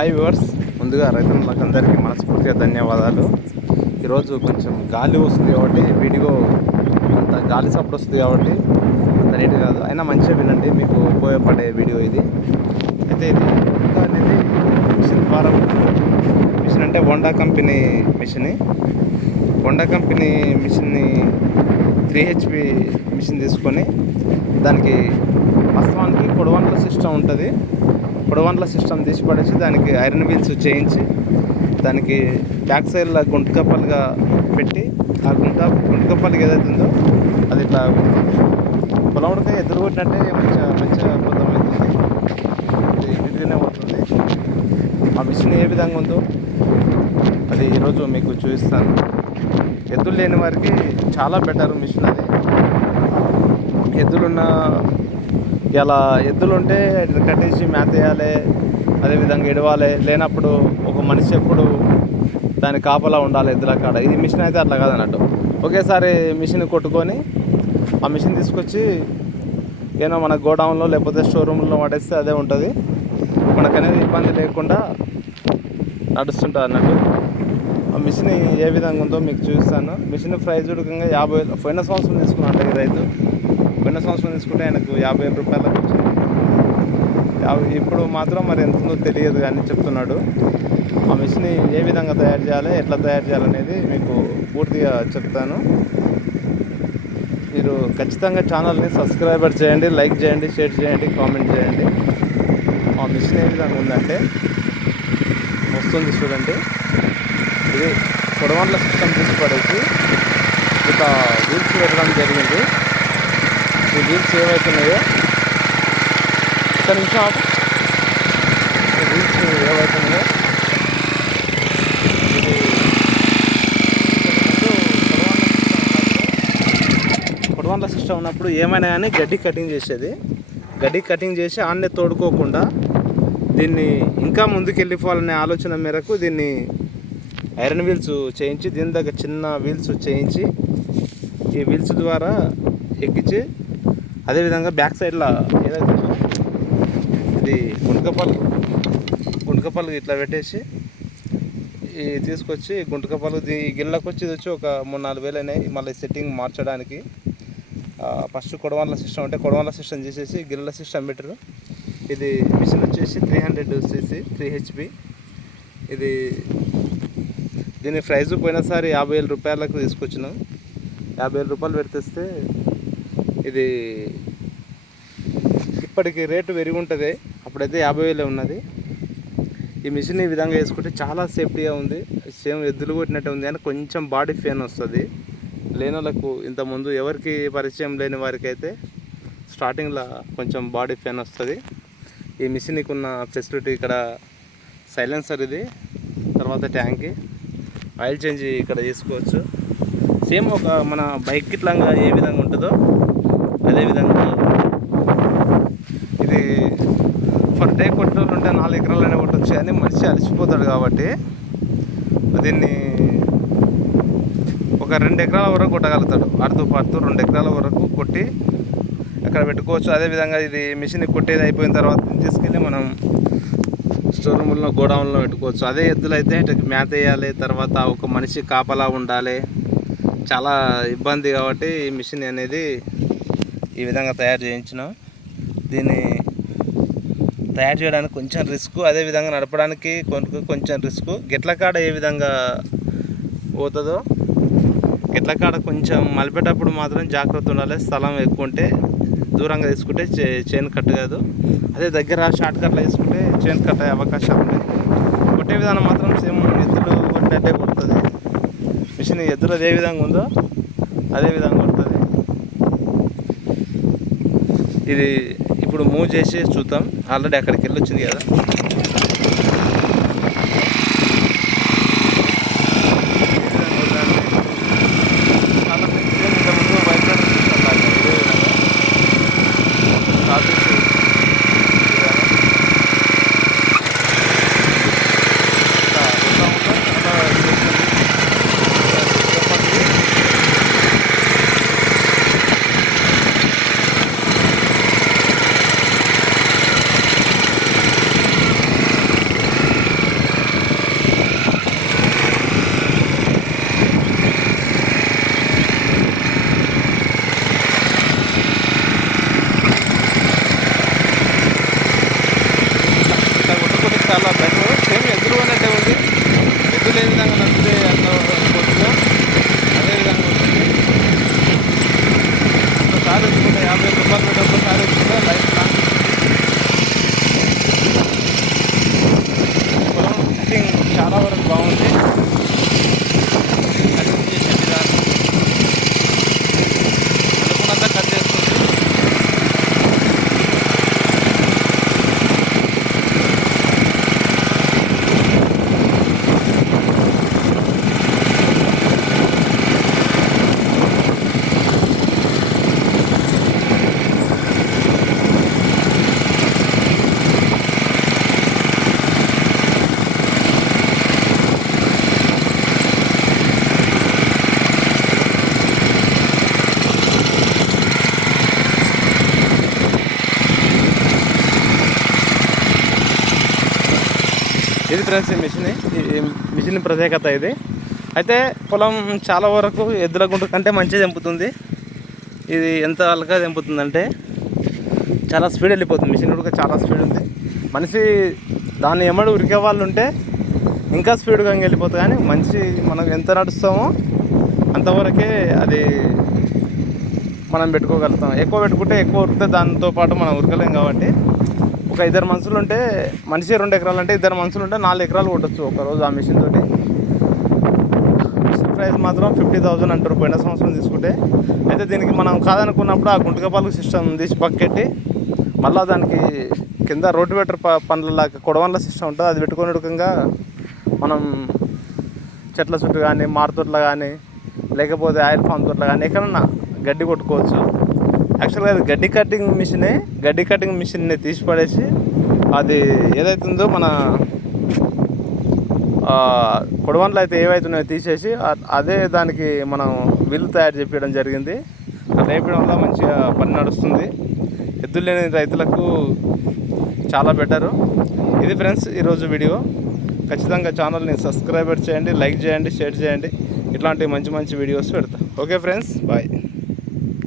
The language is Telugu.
హాయ్ వ్యూవర్స్ ముందుగా రైతులకు అందరికీ మనస్ఫూర్తిగా ధన్యవాదాలు. ఈరోజు కొంచెం గాలి వస్తుంది కాబట్టి వీడియో అంత గాలి సప్పుడు వస్తుంది కాబట్టి అంత నీట్ కాదు. అయినా మంచిగా వినండి మీకు ఉపయోగపడే వీడియో ఇది. అయితే ఇది అనేది మిషన్ ద్వారా మిషన్ అంటే Honda company machine. Honda company మిషన్ని త్రీ హెచ్పి మిషన్ తీసుకొని దానికి వాస్తవానికి కొడవన్ల సిస్టమ్ ఉంటుంది. పొడవండ్ల సిస్టమ్ తీసి పడేసి దానికి ఐరన్ వీల్స్ చేయించి దానికి బ్యాక్ సైడ్లో గుంటకప్పలుగా పెట్టి ఆ గుంట గుంటకప్పలకి ఏదైతే ఉందో అది ఇట్లా పొలవుడికి ఎదురు కొట్టినట్టే మంచిగా మంచిగా అద్భుతమవుతుంది అవుతుంది నీట్గానే అవుతుంది ఆ మిషన్ ఏ విధంగా ఉందో అది ఈరోజు మీకు చూపిస్తాను. ఎద్దులు లేని వారికి చాలా బెటర్ మిషన్ అది. ఎద్దులున్న ఇలా ఎద్దులు ఉంటే కట్టేసి మేత వేయాలి అదేవిధంగా ఎడవాలి. లేనప్పుడు ఒక మనిషి ఎప్పుడు దాని కాపలా ఉండాలి ఎద్దుల కాడ. ఇది మిషన్ అయితే అట్లా కాదన్నట్టు. ఒకేసారి మిషన్ కొట్టుకొని ఆ మిషన్ తీసుకొచ్చి ఏమో మన గోడౌన్లో లేకపోతే షోరూంలో పడేస్తే అదే ఉంటుంది. మనకనేది ఇబ్బంది లేకుండా నడుస్తుంటుంది అన్నట్టు. ఆ మిషన్ ఏ విధంగా ఉందో మీకు చూపిస్తాను. మిషన్ ప్రైజ్ ఉడకంగా యాభై వేలు పోయిన సంవత్సరం తీసుకున్నాను ఈ రైతు. పోయిన సంవత్సరం తీసుకుంటే ఆయనకు యాభై వేల రూపాయలకు వచ్చింది యాభై ఇప్పుడు మాత్రం మరి ఎంత ఉందో తెలియదు అని చెప్తున్నాడు. ఆ మిషన్ ఏ విధంగా తయారు చేయాలి ఎట్లా తయారు చేయాలనేది మీకు పూర్తిగా చెప్తాను. మీరు ఖచ్చితంగా ఛానల్ని సబ్స్క్రైబర్ చేయండి లైక్ చేయండి షేర్ చేయండి కామెంట్ చేయండి. ఆ మిషన్ ఏ విధంగా ఉందంటే వస్తుంది చూడండి. ఇది పొడవంట్ల సిస్టమ్ తీసి పడేసి ఇక వీల్స్ పెట్టడం జరిగింది. వీల్స్ ఏవైతున్నాయో ఒక నిమిషం ఆపు. వీల్స్ ఏవైతున్నాయో ఇది సిస్టమ్ ఉన్నప్పుడు ఏమైనా కానీ గడ్డి కటింగ్ చేసేది. గడ్డి కటింగ్ చేసి ఆన్నే తోడుకోకుండా దీన్ని ఇంకా ముందుకు వెళ్ళిపోవాలనే ఆలోచన మేరకు దీన్ని ఐరన్ వీల్స్ చేయించి దీని దగ్గర చిన్న వీల్స్ చేయించి ఈ వీల్స్ ద్వారా ఎక్కించి అదేవిధంగా బ్యాక్ సైడ్లో ఏదైతే ఇది గుంటకపల్లి గుంటకపల్లి ఇట్లా పెట్టేసి ఈ తీసుకొచ్చి గుంటకపల్లి దీ గిళ్ళకి వచ్చి ఇది వచ్చి ఒక మూడు నాలుగు వేలు అయినాయి. మళ్ళీ సెట్టింగ్ మార్చడానికి. ఫస్ట్ కొడవన్ల సిస్టమ్ అంటే కొడవన్ల సిస్టమ్ చేసేసి గిళ్ళ సిస్టమ్ పెట్టారు ఇది మిషన్ వచ్చేసి three hundred CC three HP ఇది దీని ప్రైస్ పోయినసారి యాభై వేల రూపాయలకు తీసుకొచ్చినాం. యాభై వేల రూపాయలు పెడితేస్తే ఇది ఇప్పటికి రేటు పెరిగి ఉంటుంది అప్పుడైతే యాభై వేలే ఉన్నది. ఈ మిషన్ ఈ విధంగా వేసుకుంటే చాలా సేఫ్టీగా ఉంది. సేమ్ ఎద్దులు కొట్టినట్టు ఉంది కానీ కొంచెం బాడీ ఫెయిన్ వస్తుంది. లేని వాళ్ళకు ఇంతకుముందు ఎవరికి పరిచయం లేని వారికైతే స్టార్టింగ్లో కొంచెం బాడీ ఫెయిన్ వస్తుంది. ఈ మిషన్కి ఉన్న ఫెసిలిటీ ఇక్కడ సైలెన్సర్ ఇది తర్వాత ట్యాంకి. ఆయిల్ చేంజ్ ఇక్కడ చేసుకోవచ్చు. సేమ్ ఒక మన బైక్ ఇట్లాగా ఏ విధంగా ఉంటుందో అదే విధంగా ఇది ఫర్ డే కొట్టేవాళ్ళు ఉంటే నాలుగు ఎకరాలనే కొట్టచ్చు కానీ మనిషి అలసిపోతాడు కాబట్టి దీన్ని ఒక రెండు ఎకరాల వరకు కొట్టగలుగుతాడు. ఆడుతూ పడుతూ రెండు ఎకరాల వరకు కొట్టి అక్కడ పెట్టుకోవచ్చు. అదేవిధంగా ఇది మిషన్ కొట్టేది అయిపోయిన తర్వాత తీసుకెళ్ళి మనం స్టోర్ రూమ్లో గోడౌన్లో పెట్టుకోవచ్చు. అదే ఎద్దులు అయితే ఇటు మేత వేయాలి తర్వాత ఒక మనిషి కాపలా ఉండాలి. చాలా ఇబ్బంది కాబట్టి ఈ మిషన్ అనేది ఈ విధంగా తయారు చేయించినాం. దీన్ని తయారు చేయడానికి కొంచెం రిస్క్ అదేవిధంగా నడపడానికి కొంచెం రిస్క్ గిట్ల కాడ ఏ విధంగా పోతుందో గిట్ల కాడ కొంచెం మలిపేటప్పుడు మాత్రం జాగ్రత్త ఉండాలి. స్థలం ఎక్కువ ఉంటే దూరంగా తీసుకుంటే చే చైన్ కట్ కాదు. అదే దగ్గర షార్ట్ కట్లో తీసుకుంటే చైన్ కట్ అయ్యే అవకాశాలు ఉన్నాయి కొట్టే విధానం మాత్రం సేమ్ ఎద్దులు కొట్టినట్టే కొడుతుంది. మిషన్ ఎద్దులు అదే విధంగా ఉందో అదే విధంగా కొడుతుంది. ఇది ఇప్పుడు మూవ్ చేసి చూద్దాం. ఆల్రెడీ అక్కడికి వెళ్ళి వచ్చింది కదా చాలా మంచిగా ఇంతకుముందు వైబ్రేటర్ సిస్టమ్ లాగా ఇదే విధంగా టాపిక్ కాబట్టి చాలా బెటర్ సేమ్ ఎదురు అన్నట్టే ఉంది ఎదురు ఏ విధంగా నడిస్తే అంత పోతుందో అదే విధంగా ఉంటుంది ఒకసారి ఎత్తుకుంటే యాభై వేల రూపాయలు పెట్టి ఒకసారి ఎత్తుకుంటే లైఫ్ లాంగ్ పొలం ఫిట్టింగ్ చాలా వరకు బాగుంది కటింగ్ చేసే విధానం అనుకున్నంత కట్ చేస్తుంది ఇది ఫ్రెండ్స్ ఈ మిషన్ ఈ మిషన్ ప్రత్యేకత ఇది. అయితే పొలం చాలా వరకు ఎద్దుల గుంట కంటే మంచిగా తెంపుతుంది. ఇది ఎంత అలగా తెంపుతుందంటే చాలా స్పీడ్ వెళ్ళిపోతుంది. మిషన్ కూడా చాలా స్పీడ్ ఉంది. మనిషి దాన్ని ఎమ్మడి ఉరికే వాళ్ళు ఉంటే ఇంకా స్పీడ్గా వెళ్ళిపోతుంది. కానీ మనిషి మనం ఎంత నడుస్తామో అంతవరకే అది మనం పెట్టుకోగలుగుతాం. ఎక్కువ పెట్టుకుంటే ఎక్కువ ఉరికితే దాంతో పాటు మనం ఉరకలేం కాబట్టి ఒక ఇద్దరు మనుషులు ఉంటే మనిషి రెండు ఎకరాలు అంటే ఇద్దరు మనుషులు ఉంటే నాలుగు ఎకరాలు కొట్టచ్చు ఒక రోజు ఆ మిషన్ తోటి. మిషన్ ప్రైస్ మాత్రం ఫిఫ్టీ థౌజండ్ అంటారు. పోయిన సంవత్సరం తీసుకుంటే. అయితే దీనికి మనం కాదనుకున్నప్పుడు ఆ గుంటకపాలకు సిస్టమ్ తీసి పక్కెట్టి మళ్ళీ దానికి కింద రోటివేటర్ బెటర్ పనులలాగా కొడవన్ల సిస్టమ్ ఉంటుంది. అది పెట్టుకునే రకంగా మనం చెట్ల చుట్టూ కానీ మారుతోట్ల కానీ లేకపోతే ఆయిల్ ఫామ్ తోట్ల కానీ ఎక్కడన్నా గడ్డి కొట్టుకోవచ్చు. యాక్చువల్గా అది గడ్డి కటింగ్ మిషనే గడ్డి కటింగ్ మిషన్ని తీసి పడేసి అది ఏదైతుందో మన కొడవండ్లు అయితే ఏవైతున్నాయో తీసేసి అదే దానికి మనం విల్లు తయారు చేయడం జరిగింది. అలా వేయడం వల్ల మంచిగా పని నడుస్తుంది. ఎద్దులు లేని రైతులకు చాలా బెటరు. ఇది ఫ్రెండ్స్ ఈరోజు వీడియో. ఖచ్చితంగా ఛానల్ని సబ్స్క్రైబర్ చేయండి లైక్ చేయండి షేర్ చేయండి. ఇట్లాంటి మంచి మంచి వీడియోస్ పెడతా. Okay friends bye.